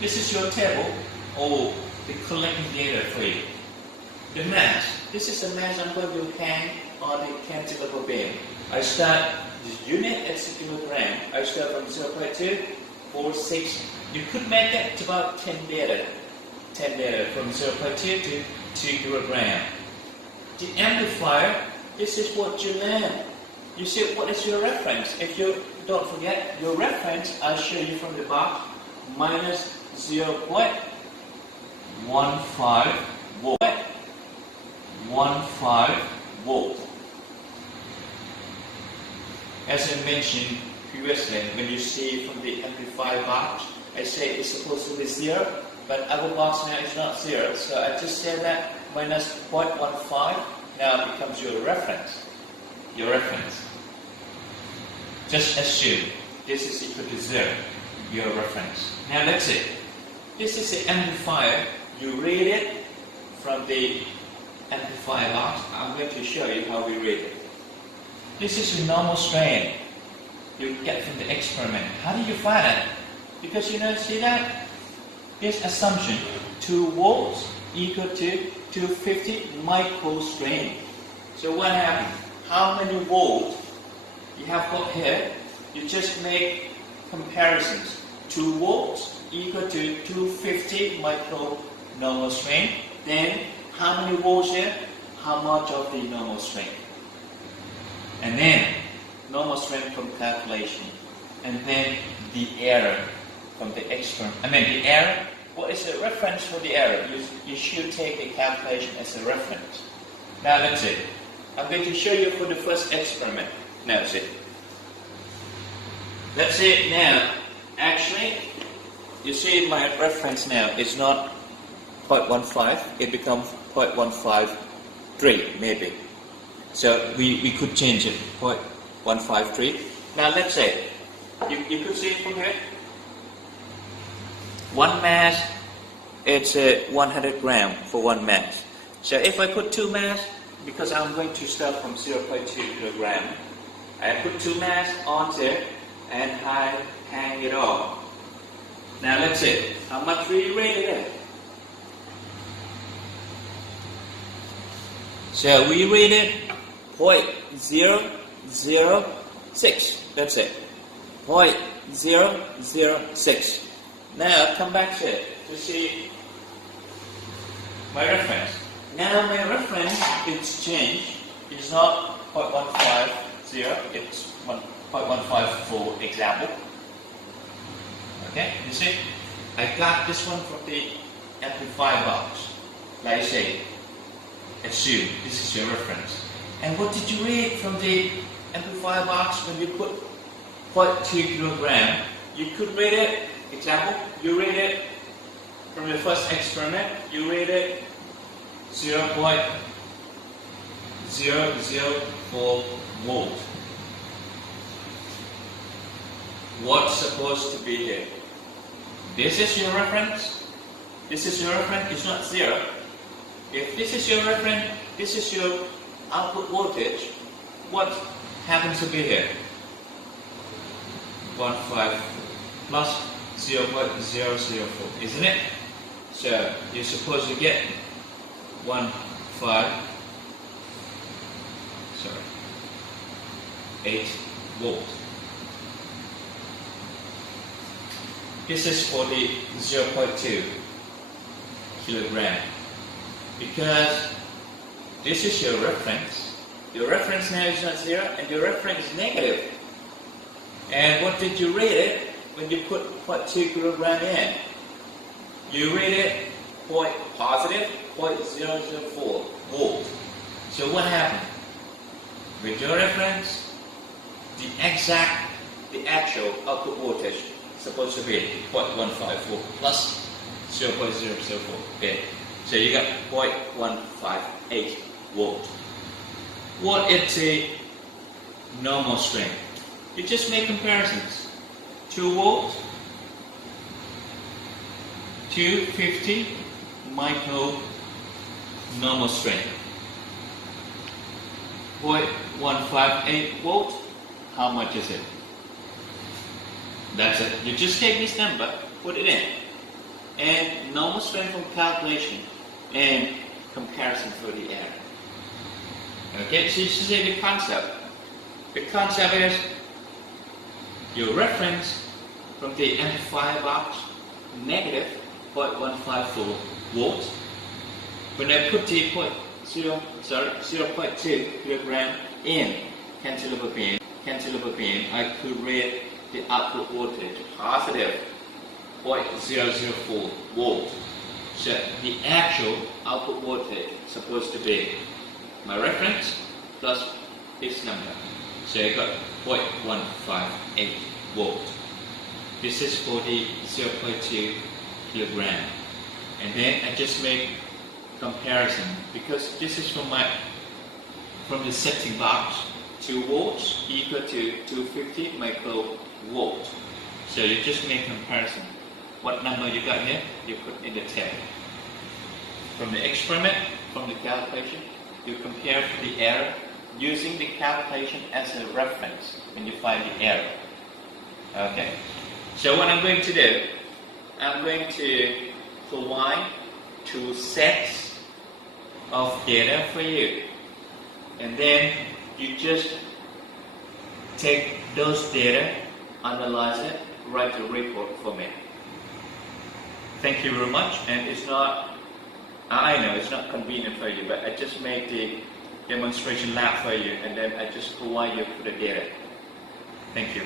This is your table or the collecting data for you. The mass. This is the mass I'm going to hang on the cantilever beam. I start this unit at kilogram. I start from 0.2, 4, 6. You could make that to about 10 data. 10 data from 0.2 to 2 kilogram. The amplifier, this is what you learn. You see what is your reference. If you don't forget your reference, I'll show you from the box, minus 0.15 volt. 15 volt. As I mentioned previously, when you see from the amplifier box, I say it's supposed to be 0, but our box now is not 0. So I just said that minus 0.15 now becomes your reference. Your reference. Just assume this is equal to 0, your reference. Now let's see. This is the amplifier. You read it from the amplifier box. I'm going to show you how we read it. This is the normal strain you get from the experiment. How do you find it? Because you know, see that? This assumption, 2 volts equal to 250 microstrain. So what happened? How many volts you have got here? You just make comparisons. 2 volts equal to 250 micro normal strain. Then how many volts here? How much of the normal strain? And then normal strain from calculation. And then the error from the experiment. The error, what is the reference for the error? You should take the calculation as a reference. Now let's see. I'm going to show you for the first experiment. Now see. Let's see now. Actually, you see my reference now is not 0.15, it becomes 0.153 maybe. So we could change it, 0.153. Now let's say, you could see it from here. One mass, it's 100 gram for one mass. So if I put 2 mass, because I'm going to start from 0.2 kilogram, I put 2 mass onto it and I hang it off. Now let's see, how much we rated it? So we rated 0.006, that's it, 0.006. Now come back to it to see my reference. Now my reference is changed. It's not 0.150, it's 0.15 for example. Okay, you see? I got this one from the amplifier box. Like I say, assume this is your reference. And what did you read from the amplifier box when you put 0.2 kilogram? You could read it, example, you read it from the first experiment, you read it 0.004 volt. What's supposed to be here? This is your reference. This is your reference, it's not 0. If this is your reference, this is your output voltage, what happens to be here? 15 plus 0.004, isn't it? So you're supposed to get 8 volts. This is for the 0.2 kilogram. Because this is your reference. Your reference now is not 0 and your reference is negative. And what did you rate it when you put 0.2 kilogram in? You rate it positive 0.004 volt. So what happened? With your reference, the actual output voltage is supposed to be 0.154 plus 0.004. Okay. So you got 0.158 volt. What is the normal strain? You just make comparisons. 2 volts, 250 micro normal strain. 0.158 volt, how much is it? That's it. You just take this number, put it in. and normal strength for calculation and comparison for the error. Okay, so you see the concept. The concept is your reference from the amplifier box negative 0.154 volts. When I put the 0.2 kilogram in cantilever beam, I could read the output voltage positive 0.004 volt. So the actual output voltage is supposed to be my reference plus this number. So I got 0.158 volt. This is for the 0.2 kilogram. And then I just make comparison because this is from the setting box. 2 volts equal to 250 microvolt. So you just make comparison. What number you got here, you put in the table. From the experiment, from the calculation, you compare the error using the calculation as a reference when you find the error. Okay. So what I'm going to do, I'm going to provide 2 sets of data for you. And then you just take those data, analyze it, write a report for me. Thank you very much. And it's not, I know it's not convenient for you, but I just made the demonstration lab for you, and then I just provide you with the data. Thank you.